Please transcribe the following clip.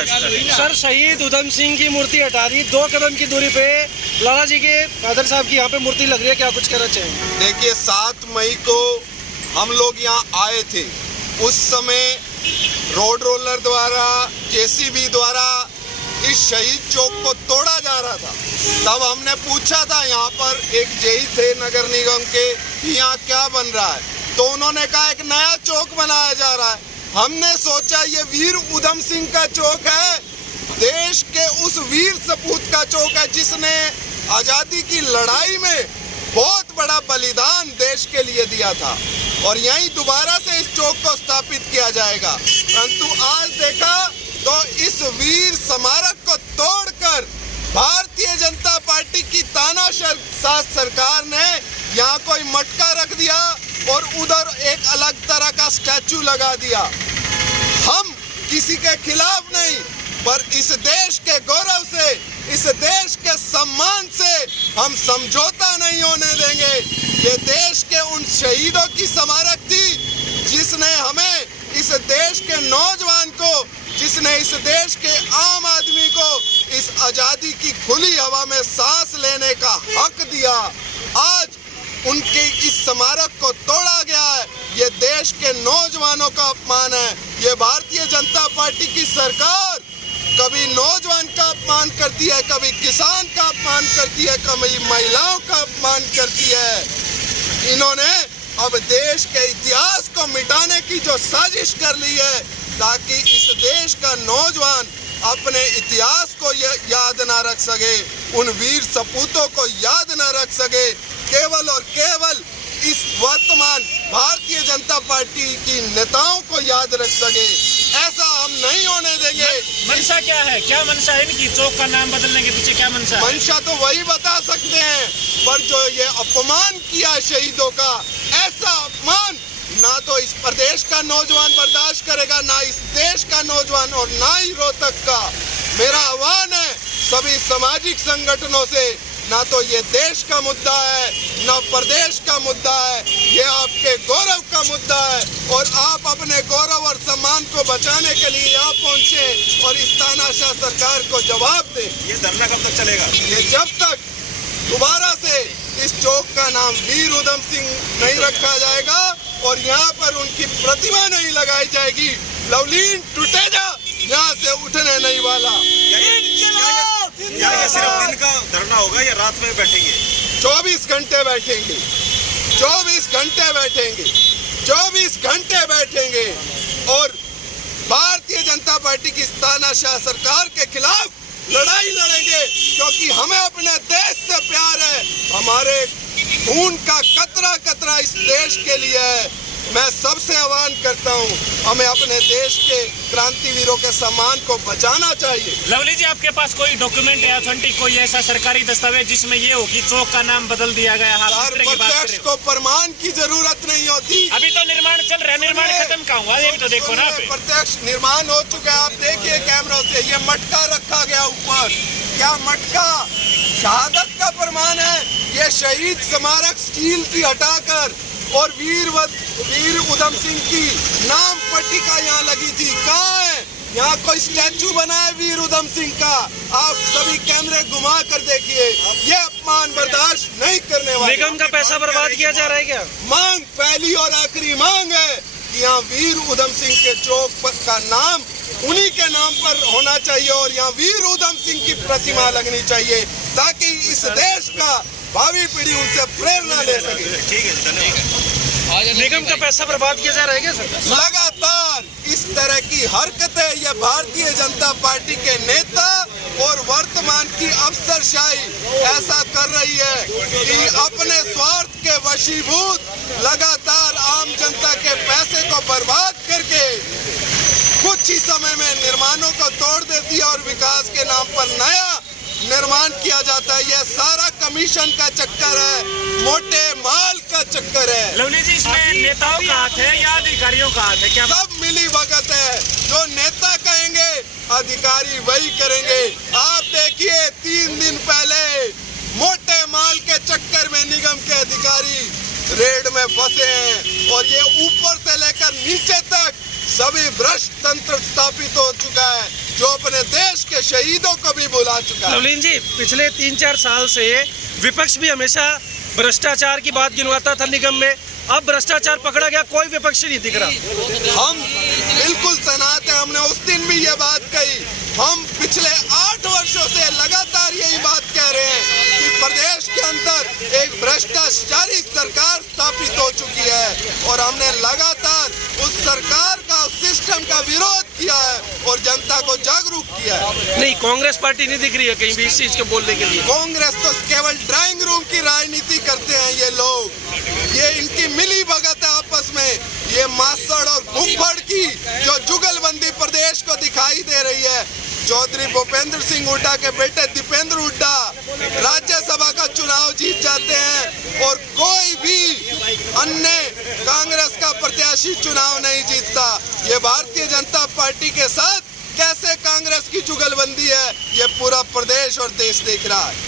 होगा इसका? सर, शहीद उधम सिंह की मूर्ति हटा दी, 2 कदम की दूरी पे लाला जी के फादर साहब की यहाँ पे मूर्ति लग रही है, क्या कुछ कहना चाहेंगे? देखिए, 7 मई को हम लोग यहाँ आए थे। उस समय रोड रोलर द्वारा, जेसीबी द्वारा इस शहीद चौक को तोड़ा जा रहा था। तब हमने पूछा था, यहाँ पर एक जेई थे नगर निगम के, कि यहाँ क्या बन रहा है, तो उन्होंने कहा एक नया चौक बनाया जा रहा है। हमने सोचा ये वीर उधम सिंह का चौक है, देश के उस वीर सपूत का चौक है जिसने आज़ादी की लड़ाई में बहुत बड़ा बलिदान देश के लिए दिया था, और यहीं दोबारा से इस चौक को स्थापित किया जाएगा। परंतु आज देखा तो इस वीर स्मारक को तोड़कर भारतीय जनता पार्टी की तानाशाह सरकार ने यहाँ कोई मटका रख दिया और उधर एक अलग तरह का स्टैचू लगा दिया। हम किसी के खिलाफ नहीं, पर इस देश के गौरव से, इस देश के सम्मान से हम समझौता नहीं होने देंगे। ये देश के उन शहीदों की स्मारक थी जिसने हमें, इस देश के नौजवान को, जिसने इस देश के आम आदमी को इस आज़ादी की खुली हवा में सांस लेने का हक दिया। आज उनके इस स्मारक को तोड़ा गया है। ये देश के नौजवानों का अपमान है। ये भारतीय जनता पार्टी की सरकार कभी नौजवान का अपमान करती है, कभी किसान का अपमान करती है, कभी महिलाओं का अपमान करती है। इन्होंने अब देश के इतिहास को मिटाने की जो साजिश कर ली है, ताकि इस देश का नौजवान अपने इतिहास को याद ना रख सके, उन वीर सपूतों को याद ना रख सके, केवल और केवल इस वर्तमान भारतीय जनता पार्टी की नेताओं को याद रख सके। ऐसा हम नहीं होने देंगे। मंशा क्या है, क्या मंशा है इनकी? चौक का नाम बदलने के पीछे क्या मंशा है? मंशा तो वही बता सकते हैं, पर जो ये अपमान किया शहीदों का, ऐसा अपमान ना तो इस प्रदेश का नौजवान बर्दाश्त करेगा, ना इस देश का नौजवान, और ना ही रोहतक का। मेरा आह्वान है सभी सामाजिक संगठनों से, ना तो ये देश का मुद्दा है, ना प्रदेश का मुद्दा है, ये आपके गौरव का मुद्दा है, और आप अपने गौरव और सम्मान को बचाने के लिए यहाँ पहुँचे और इस तानाशाह सरकार को जवाब दें। ये धरना कब तक चलेगा? ये जब तक दोबारा से इस चौक का नाम वीर उधम सिंह नहीं रखा जाएगा और यहाँ पर उनकी प्रतिमा नहीं लगाई जाएगी, लवलीन टूटेगा, यहाँ से उठने नहीं वाला। ये सिर्फ दिन का धरना होगा या रात में बैठेंगे? 24 घंटे बैठेंगे, 24 घंटे बैठेंगे, 24 घंटे बैठेंगे, और भारतीय जनता पार्टी की तानाशाह सरकार के खिलाफ लड़ाई लड़ेंगे, क्योंकि हमें अपने देश से प्यार है। हमारे खून का कतरा कतरा इस देश के लिए है। मैं सबसे आह्वान करता हूं, हमें अपने देश के क्रांतिवीरों के सम्मान को बचाना चाहिए। लवली जी, आपके पास कोई डॉक्यूमेंट है, ऑथेंटिक कोई ऐसा सरकारी दस्तावेज जिसमें ये हो कि चौक का नाम बदल दिया गया है? प्रत्यक्ष को प्रमाण की जरूरत नहीं होती। अभी तो निर्माण चल रहा है, निर्माण खत्म कहाँ हुआ? ये भी तो देखो ना। प्रत्यक्ष निर्माण हो चुका है, आप देखिए कैमरों से। ये मटका रखा गया ऊपर, क्या मटका शहादत का प्रमाण है? ये शहीद स्मारक स्टील की हटाकर और वीर उधम सिंह की नाम पट्टिका यहाँ लगी थी, कहाँ है? यहाँ कोई स्टैचू बना है वीर उधम सिंह का? आप सभी कैमरे घुमा कर देखिए। ये अपमान बर्दाश्त नहीं करने वाले। निगम का पैसा बर्बाद किया जा रहा है क्या? मांग, पहली और आखिरी मांग है कि यहाँ वीर उधम सिंह के चौक का नाम उन्हीं के नाम पर होना चाहिए, और यहाँ वीर उधम सिंह की प्रतिमा लगनी चाहिए, ताकि इस देश का भावी पीढ़ी उनसे प्रेरणा ले सके। ठीक है, धन्यवाद। निगम का पैसा बर्बाद किया जा रहा है क्या सर? लगातार इस तरह की हरकतें ये भारतीय जनता पार्टी के नेता और वर्तमान की अफसरशाही ऐसा कर रही है कि अपने स्वार्थ के वशीभूत लगातार आम जनता के पैसे को बर्बाद करके कुछ ही समय में निर्माणों को तोड़ देती है और विकास के नाम पर नया निर्माण किया जाता है। यह सारा कमीशन का चक्कर है, मोटे माल का चक्कर है। लवली जी, इसमें नेताओं का हाथ है या अधिकारियों का हाथ है? क्या सब मिली भगत है? जो नेता कहेंगे अधिकारी वही करेंगे। आप देखिए 3 दिन पहले मोटे माल के चक्कर में निगम के अधिकारी रेड में फंसे हैं, और ये ऊपर से लेकर नीचे तक सभी भ्रष्ट तंत्र स्थापित हो चुका है, जो अपने आ चुका है। लवलीन जी, पिछले 3-4 साल से विपक्ष भी हमेशा भ्रष्टाचार की बात गिनवाता था निगम में, अब भ्रष्टाचार पकड़ा गया, कोई विपक्ष नहीं दिख रहा। हम बिल्कुल तैनात हैं। हमने उस दिन भी ये बात कही। हम पिछले 8 वर्षों से लगातार यही बात कह रहे हैं कि प्रदेश के अंदर एक भ्रष्टाचारी सरकार स्थापित हो चुकी है और हमने लगातार उस सरकार का, उस सिस्टम का विरोध किया है और जनता को जागरूक किया है। नहीं, कांग्रेस पार्टी नहीं दिख रही है कहीं भी इस चीज के बोलने के लिए। कांग्रेस तो केवल ड्राइंग रूम की राजनीति करते हैं ये लोग। ये इनकी मिली भगत है आपस में। ये मासड़ और घुफ्फड़ की जो जुगलबंदी प्रदेश को दिखाई दे रही है। चौधरी भूपेंद्र सिंह हुड्डा के बेटे दीपेंद्र हुड्डा राज्यसभा का चुनाव जीत जाते हैं और कोई भी अन्य कांग्रेस का प्रत्याशी चुनाव नहीं जीतता। ये भारतीय जनता पार्टी के साथ कैसे कांग्रेस की जुगलबंदी है, ये पूरा प्रदेश और देश देख रहा है।